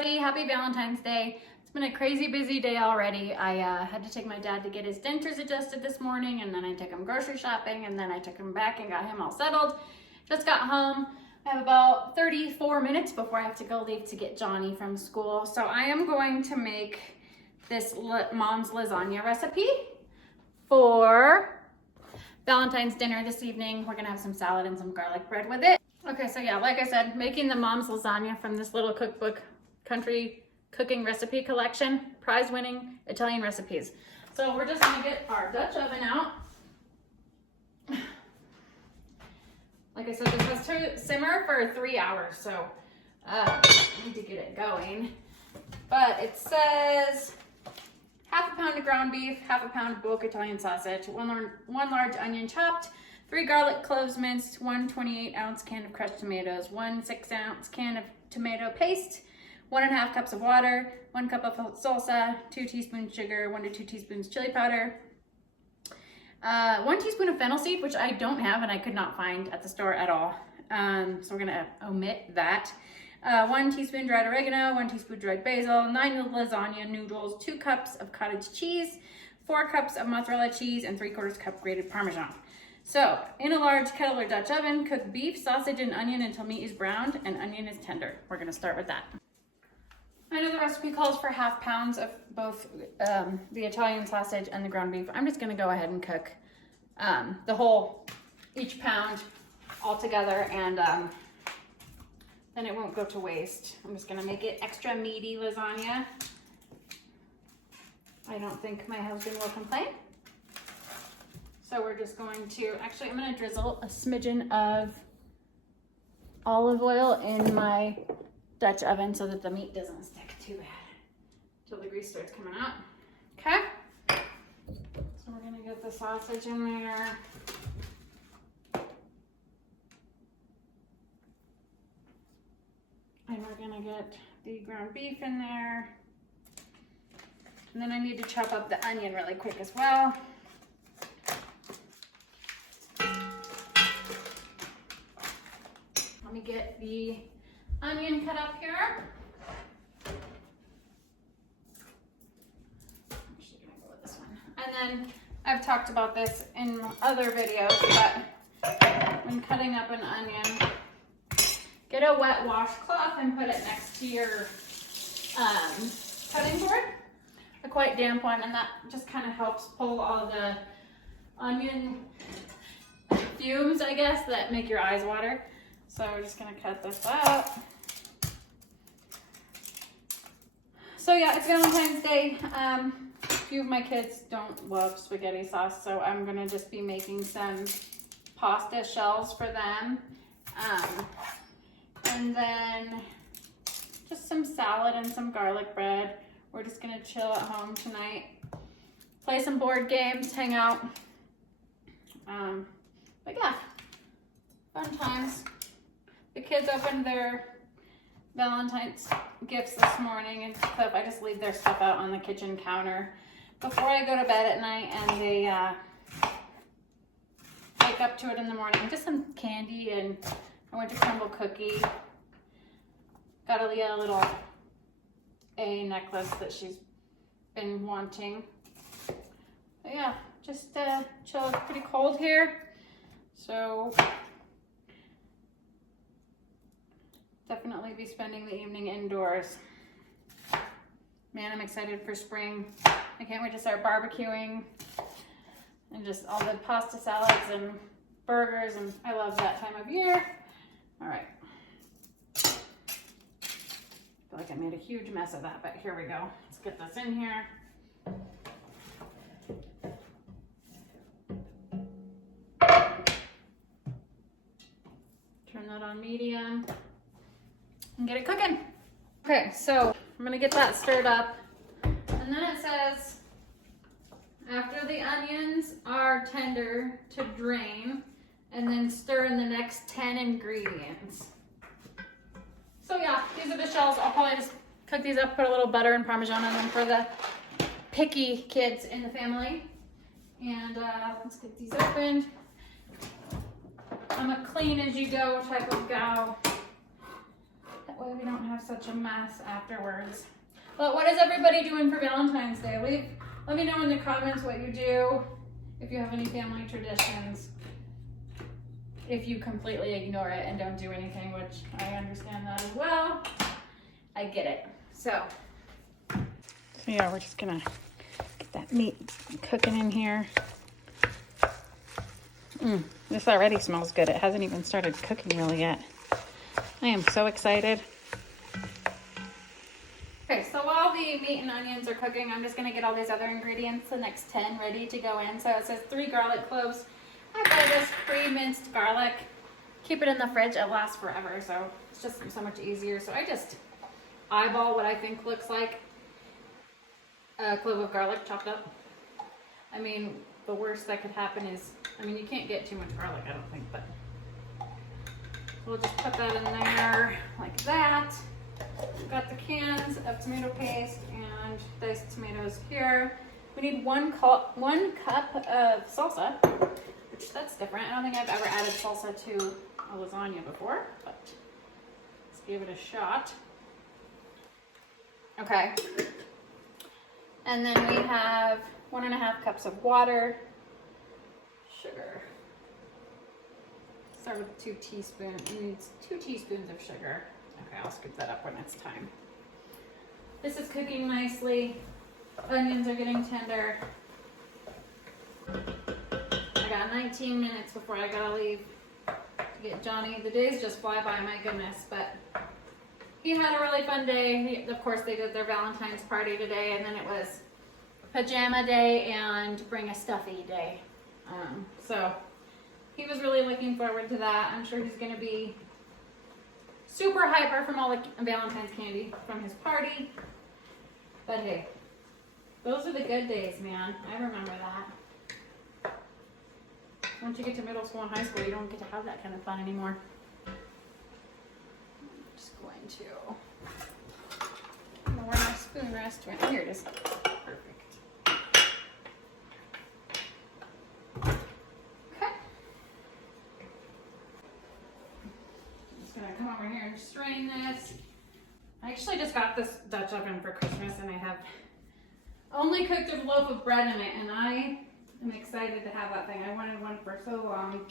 everybody. Happy Valentine's Day. It's been a crazy busy day already. I had to take my dad to get his dentures adjusted this morning, and then I took him grocery shopping, and then I took him back and got him all settled. Just got home. I have about 34 minutes before I have to go leave to get Johnny from school. So I am going to make this mom's lasagna recipe for Valentine's dinner this evening. We're gonna have some salad and some garlic bread with it. Okay, so yeah, like I said, making the mom's lasagna from this little cookbook, Country Cooking Recipe Collection, prize-winning Italian recipes. So we're just gonna get our Dutch oven out. Like I said, this has to simmer for 3 hours, so I need to get it going. But it says half a pound of ground beef, half a pound of bulk Italian sausage, one large onion chopped, 3 garlic cloves minced, 1 28-ounce can of crushed tomatoes, 1 6-ounce can of tomato paste, 1.5 cups of water, 1 cup of salsa, 2 teaspoons sugar, 1 to 2 teaspoons chili powder, 1 teaspoon of fennel seed, which I don't have and I could not find at the store at all. So we're gonna omit that. 1 teaspoon dried oregano, 1 teaspoon dried basil, 9 lasagna noodles, 2 cups of cottage cheese, 4 cups of mozzarella cheese, and 3/4 cup grated Parmesan. So, in a large kettle or Dutch oven, cook beef, sausage, and onion until meat is browned and onion is tender. We're gonna start with that. I know the recipe calls for half pounds of both the Italian sausage and the ground beef. I'm just gonna go ahead and cook each pound all together, and then it won't go to waste. I'm just gonna make it extra meaty lasagna. I don't think my husband will complain. So we're just going to, actually I'm gonna drizzle a smidgen of olive oil in my Dutch oven so that the meat doesn't stick too bad until the grease starts coming out. Okay, so we're gonna get the sausage in there. And we're gonna get the ground beef in there. And then I need to chop up the onion really quick as well. Let me get the onion cut up here. I'm actually gonna go with this one. And then I've talked about this in other videos, but when cutting up an onion, get a wet washcloth and put it next to your cutting board, a quite damp one, and that just kind of helps pull all the onion fumes, I guess, that make your eyes water. So we're just gonna cut this out. So yeah, it's Valentine's Day. A few of my kids don't love spaghetti sauce, so I'm gonna just be making some pasta shells for them. And then just some salad and some garlic bread. We're just gonna chill at home tonight, play some board games, hang out. But yeah, fun times. The kids opened their Valentine's gifts this morning and stuff. I just leave their stuff out on the kitchen counter before I go to bed at night, and they wake up to it in the morning. Just some candy, and I went to crumble cookie. Got Aaliyah a little A necklace that she's been wanting. But yeah, just chill. It's pretty cold here, so definitely be spending the evening indoors. Man, I'm excited for spring. I can't wait to start barbecuing and just all the pasta salads and burgers, and I love that time of year. All right. I feel like I made a huge mess of that, but here we go. Let's get this in here. Turn that on medium and get it cooking. Okay, so I'm gonna get that stirred up. And then it says, after the onions are tender, to drain and then stir in the next 10 ingredients. So yeah, these are the shells. I'll probably just cook these up, put a little butter and Parmesan on them for the picky kids in the family. And let's get these opened. I'm a clean as you go type of gal. way we don't have such a mess afterwards. But what is everybody doing for Valentine's Day? Let me know in the comments what you do, if you have any family traditions, if you completely ignore it and don't do anything, which I understand that as well. I get it. So yeah, we're just gonna get that meat cooking in here. This already smells good. It hasn't even started cooking really yet. I am so excited. Okay, so while the meat and onions are cooking, I'm just gonna get all these other ingredients, the next 10, ready to go in. So it says 3 garlic cloves. I buy this pre-minced garlic. Keep it in the fridge, it lasts forever, so it's just so much easier. So I just eyeball what I think looks like a clove of garlic chopped up. I mean, the worst that could happen is, I mean, you can't get too much garlic, I don't think, but we'll just put that in there like that. Got the cans of tomato paste and diced tomatoes here. We need one cup of salsa, which that's different. I don't think I've ever added salsa to a lasagna before, but let's give it a shot. Okay. And then we have 1.5 cups of water, sugar. Start with 2 teaspoons. It needs 2 teaspoons of sugar. Okay, I'll scoop that up when it's time. This is cooking nicely. Onions are getting tender. I got 19 minutes before I gotta leave to get Johnny. The days just fly by, my goodness, but he had a really fun day. Of course, they did their Valentine's party today, and then it was pajama day and bring a stuffy day. So he was really looking forward to that. I'm sure he's gonna be super hyper from all the Valentine's candy from his party. But hey, those are the good days, man. I remember that. Once you get to middle school and high school, you don't get to have that kind of fun anymore. I'm just going to, I don't know where my spoon rest went. Here it is. Perfect. Okay. I'm just gonna come over here and strain this. I actually just got this Dutch oven for Christmas, and I have only cooked a loaf of bread in it, and I am excited to have that thing. I wanted one for so long.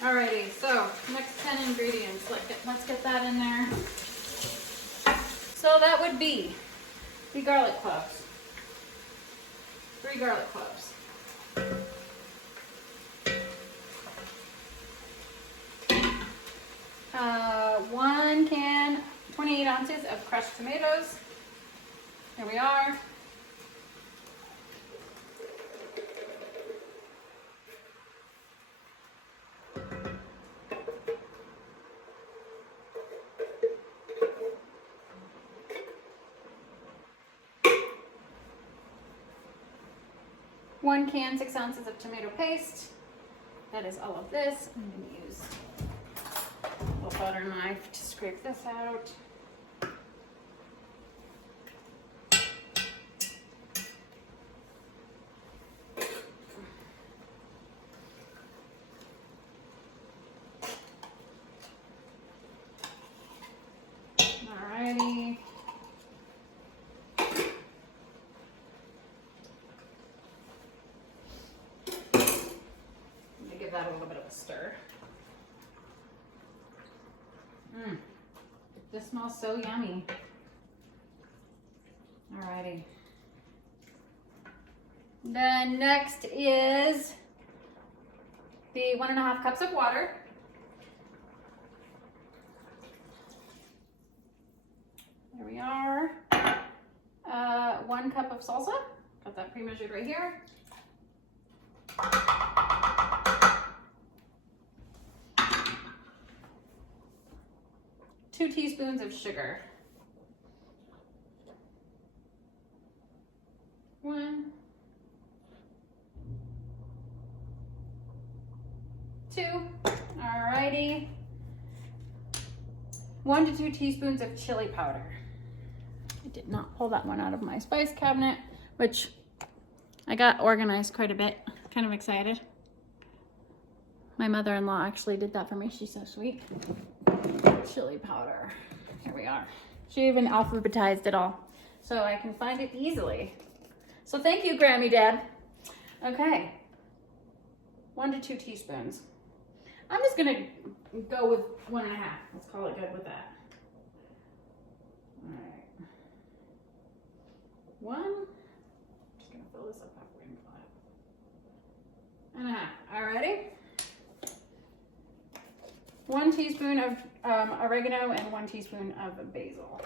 Alrighty, so next 10 ingredients. Let's get that in there. So that would be the garlic cloves. 3 garlic cloves. 1 can, 28 ounces of crushed tomatoes. Here we are. One can, 6 ounces of tomato paste. That is all of this. I'm going to use a little butter knife to scrape this out. Alrighty. Give that a little bit of a stir. This smells so yummy. Alrighty. Then next is the 1.5 cups of water. There we are. 1 cup of salsa. Got that pre-measured right here. 2 teaspoons of sugar. 1, 2. Alrighty. 1 to 2 teaspoons of chili powder. I did not pull that one out of my spice cabinet, which I got organized quite a bit. Kind of excited. My mother-in-law actually did that for me. She's so sweet. Chili powder. Here we are. She even alphabetized it all, so I can find it easily. So thank you, Grammy Dad. Okay. 1 to 2 teaspoons. I'm just gonna go with 1.5. Let's call it good with that. All right. 1. I'm just gonna fill this up halfway and 5.5. Alrighty. 1 teaspoon of oregano and 1 teaspoon of basil.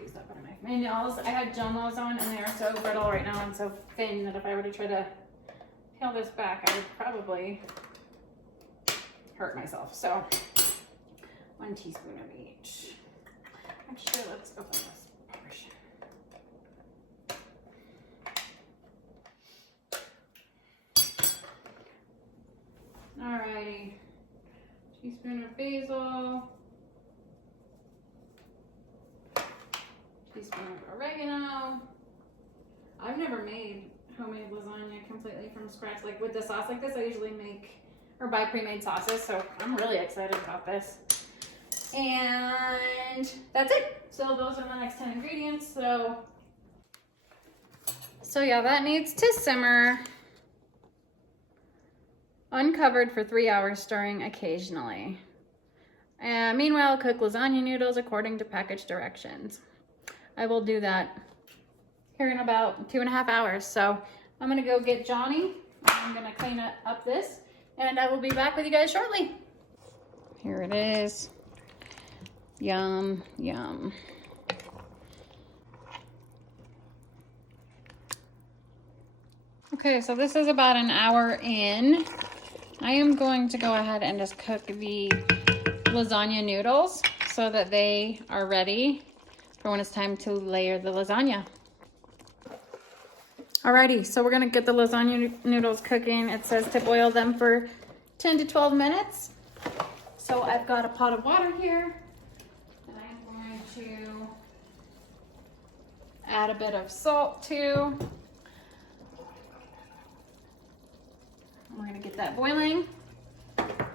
Use that butter knife. My nails, I had gel nails on and they are so brittle right now and so thin that if I were to try to peel this back, I would probably hurt myself. So 1 teaspoon of each. Actually, let's open this portion. Alrighty. Teaspoon of basil. Teaspoon of oregano. I've never made homemade lasagna completely from scratch. Like with the sauce like this, I usually make or buy pre-made sauces, so I'm really excited about this. And that's it. So those are the next 10 ingredients. So yeah, that needs to simmer uncovered for 3 hours, stirring occasionally. And meanwhile, cook lasagna noodles according to package directions. I will do that here in about 2.5 hours. So I'm gonna go get Johnny. I'm gonna clean up this and I will be back with you guys shortly. Here it is. Yum, yum. Okay, so this is about an hour in. I am going to go ahead and just cook the lasagna noodles so that they are ready for when it's time to layer the lasagna. Alrighty, so we're gonna get the lasagna noodles cooking. It says to boil them for 10 to 12 minutes. So I've got a pot of water here that I'm going to add a bit of salt to. We're gonna get that boiling.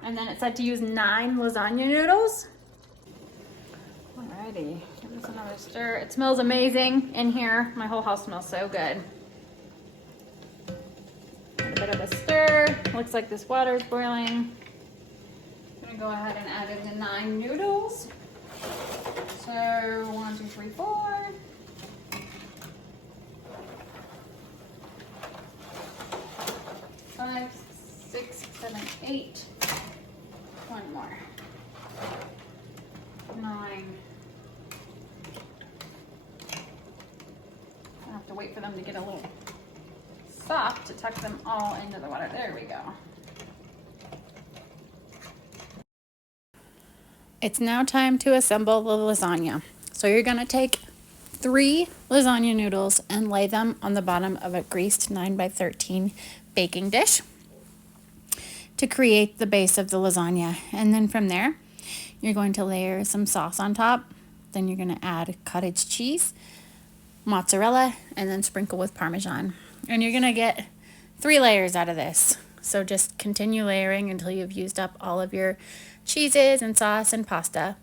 And then it said to use 9 lasagna noodles. Alrighty, give this another stir. It smells amazing in here. My whole house smells so good. A bit of a stir. Looks like this water is boiling. I'm gonna go ahead and add in the 9 noodles. So 1, 2, 3, 4. 5, 6, 7, 8. 1 more. 9. I have to wait for them to get a little soft to tuck them all into the water. There we go. It's now time to assemble the lasagna. So you're gonna take 3 lasagna noodles and lay them on the bottom of a greased 9x13 baking dish to create the base of the lasagna. And then from there, you're going to layer some sauce on top. Then you're gonna add cottage cheese, mozzarella, and then sprinkle with Parmesan. And you're gonna get 3 layers out of this. So just continue layering until you've used up all of your cheeses and sauce and pasta.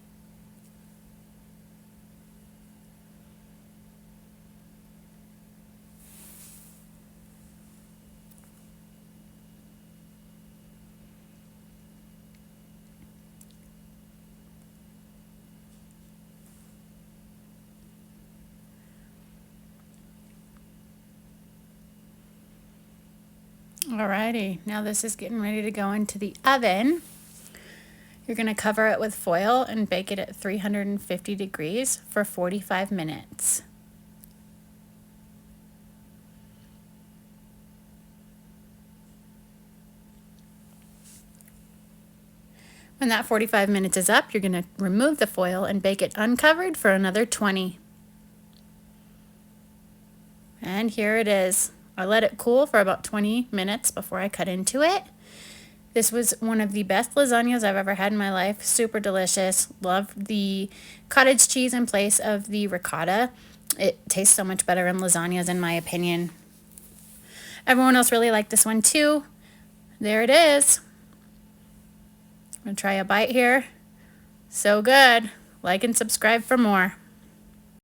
Alrighty, now this is getting ready to go into the oven. You're going to cover it with foil and bake it at 350 degrees for 45 minutes. When that 45 minutes is up, you're going to remove the foil and bake it uncovered for another 20. And here it is. I let it cool for about 20 minutes before I cut into it. This was one of the best lasagnas I've ever had in my life. Super delicious. Loved the cottage cheese in place of the ricotta. It tastes so much better in lasagnas in my opinion. Everyone else really liked this one too. There it is. I'm gonna try a bite here. So good. Like and subscribe for more.